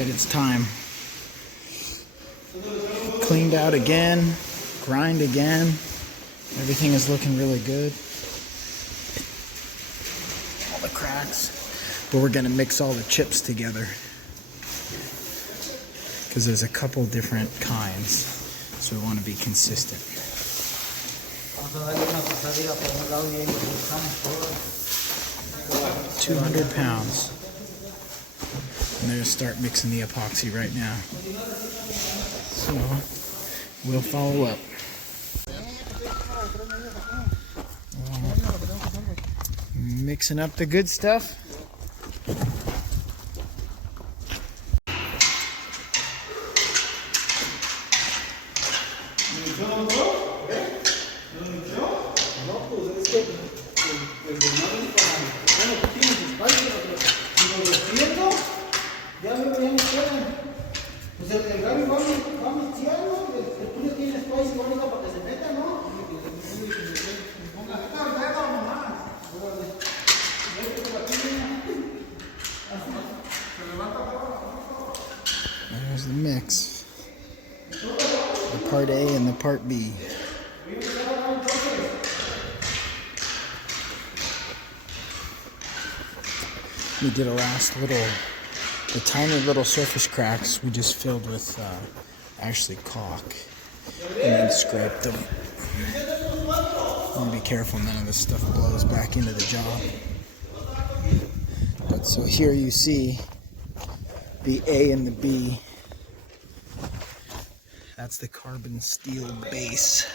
Alright, it's time. Cleaned out again, grind again. Everything is looking really good. All the cracks. But we're going to mix all the chips together, because there's a couple different kinds, so we want to be consistent. 200 pounds. I'm going to start mixing the epoxy right now. So we'll follow up. Mixing up the good stuff. There's the mix. The part A and the part B. We did a last little, the tiny little surface cracks we just filled with actually caulk and then scraped them. And be careful none of this stuff blows back into the job. But so here you see the A and the B. That's the carbon steel base.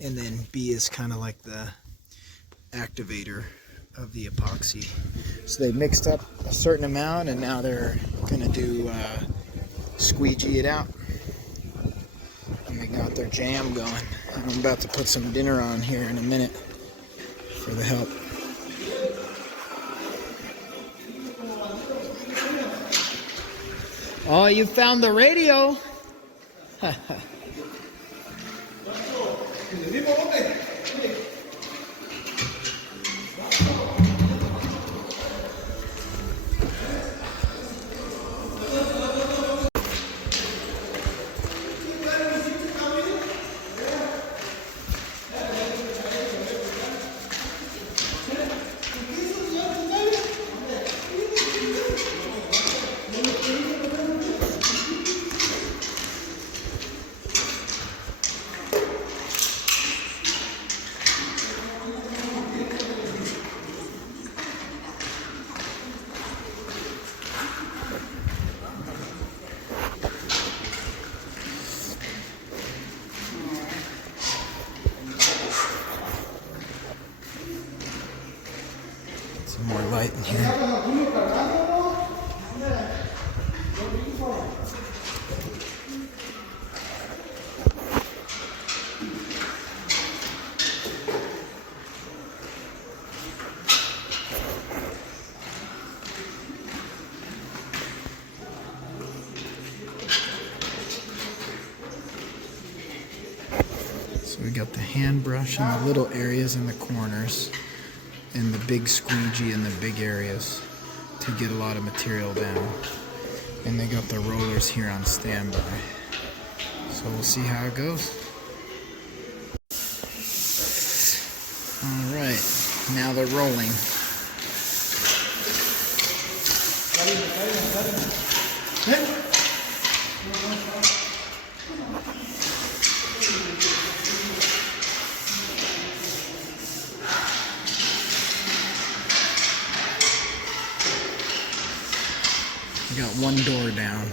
And then B is kind of like the activator of the epoxy. So they mixed up a certain amount and now they're gonna do squeegee it out. And they got their jam going. And I'm about to put some dinner on here in a minute for the help. Oh, you found the radio. Some more light in here. So we got the hand brush in the little areas in the corners, and the big squeegee in the big areas to get a lot of material down. And they got the rollers here on standby. So we'll see how it goes. Alright, now they're rolling. We got one door down,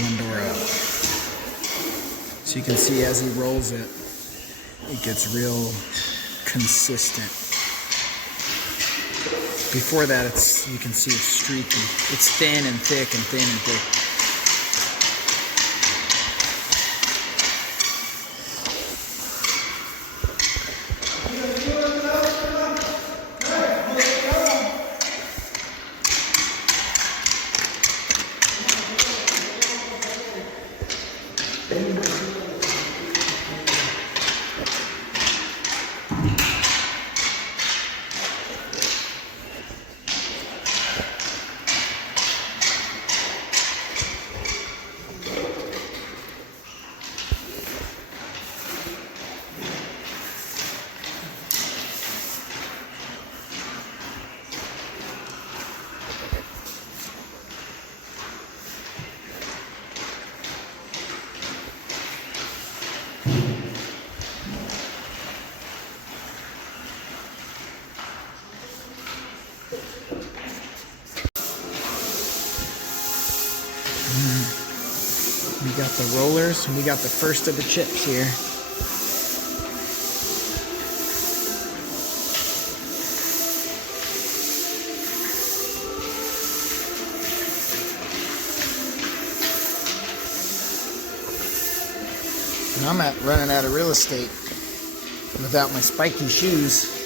one door up. So you can see as he rolls it, it gets real consistent. Before that, you can see it's streaky. It's thin and thick and thin and thick. got the rollers, and we got the first of the chips here. And I'm running out of real estate without my spiky shoes.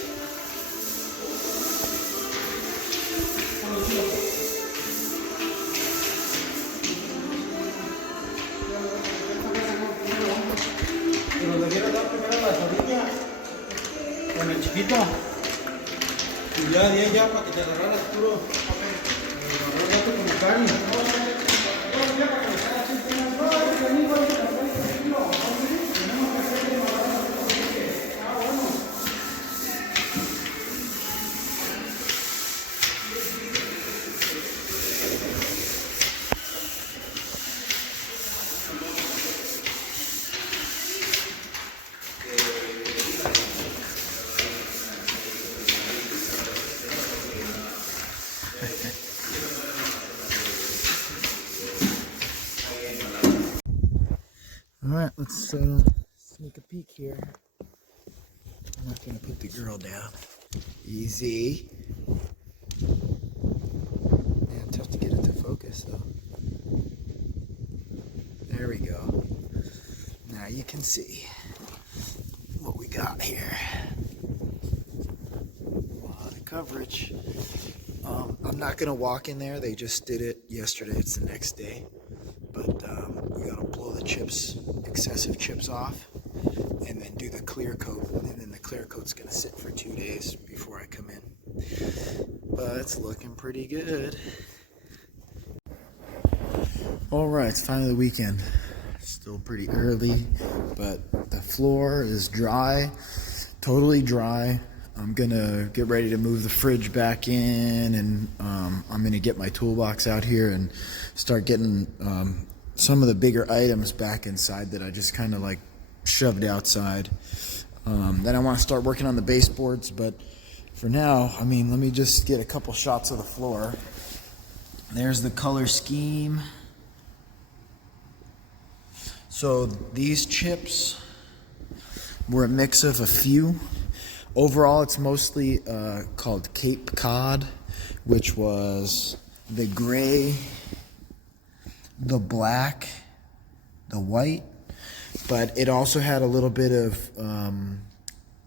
Con el chiquito y ya de ahí ya para que te agarraras puro agarrar con el carne. Alright, let's sneak a peek here. I'm not going to put the girl down. Easy. Man, tough to get it to focus though. There we go. Now you can see what we got here. A lot of coverage. I'm not going to walk in there. They just did it yesterday. It's the next day. But we got to blow the chips, excessive chips off, and then do the clear coat. And then the clear coat's going to sit for 2 days before I come in. But it's looking pretty good. Alright, it's finally the weekend. Still pretty early, but the floor is dry, totally dry. I'm gonna get ready to move the fridge back in, and I'm gonna get my toolbox out here and start getting some of the bigger items back inside that I just kind of like shoved outside. Then I want to start working on the baseboards, but for now, I mean, let me just get a couple shots of the floor. There's the color scheme. So these chips were a mix of a few. Overall, it's mostly called Cape Cod, which was the gray, the black, the white, but it also had a little bit of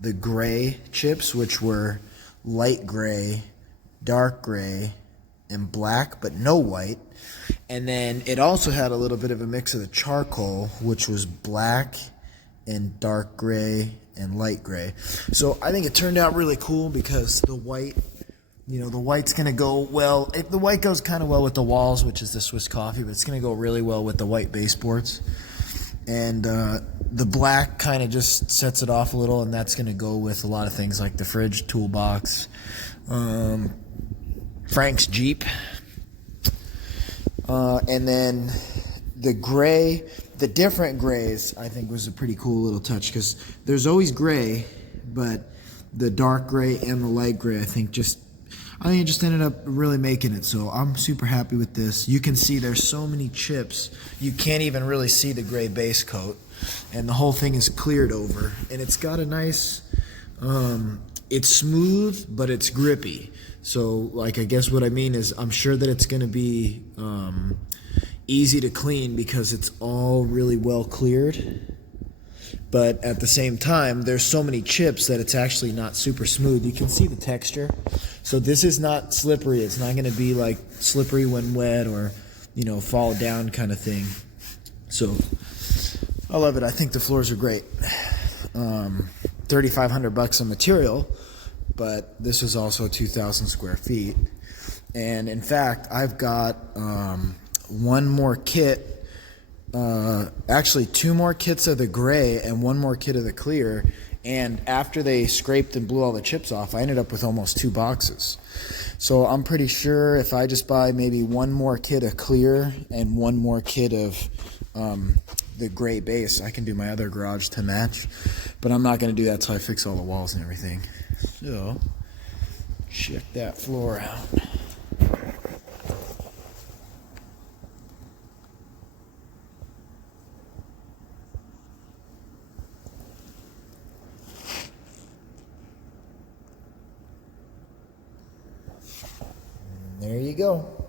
the gray chips, which were light gray, dark gray, and black, but no white. And then it also had a little bit of a mix of the charcoal, which was black and dark gray and light gray. So I think it turned out really cool because the white, you know, the white's going to go well. The white goes kind of well with the walls, which is the Swiss coffee, but it's going to go really well with the white baseboards. And the black kind of just sets it off a little, and that's going to go with a lot of things like the fridge, toolbox, Frank's Jeep. And then the gray, the different grays, I think was a pretty cool little touch because there's always gray, but the dark gray and the light gray, I think it just ended up really making it. So I'm super happy with this. You can see there's so many chips, you can't even really see the gray base coat, and the whole thing is cleared over, and it's got a nice, it's smooth, but it's grippy. So, like, I guess what I mean is I'm sure that it's going to be easy to clean because it's all really well cleared. But at the same time, there's so many chips that it's actually not super smooth. You can see the texture. So this is not slippery. It's not going to be like slippery when wet or, you know, fall down kind of thing. So I love it. I think the floors are great. $3,500 on material, but this is also 2,000 square feet. And in fact, I've got one more kit, actually two more kits of the gray and one more kit of the clear. And after they scraped and blew all the chips off, I ended up with almost 2 boxes. So I'm pretty sure if I just buy maybe one more kit of clear and one more kit of the gray base, I can do my other garage to match. But I'm not going to do that till I fix all the walls and everything. So check that floor out. go.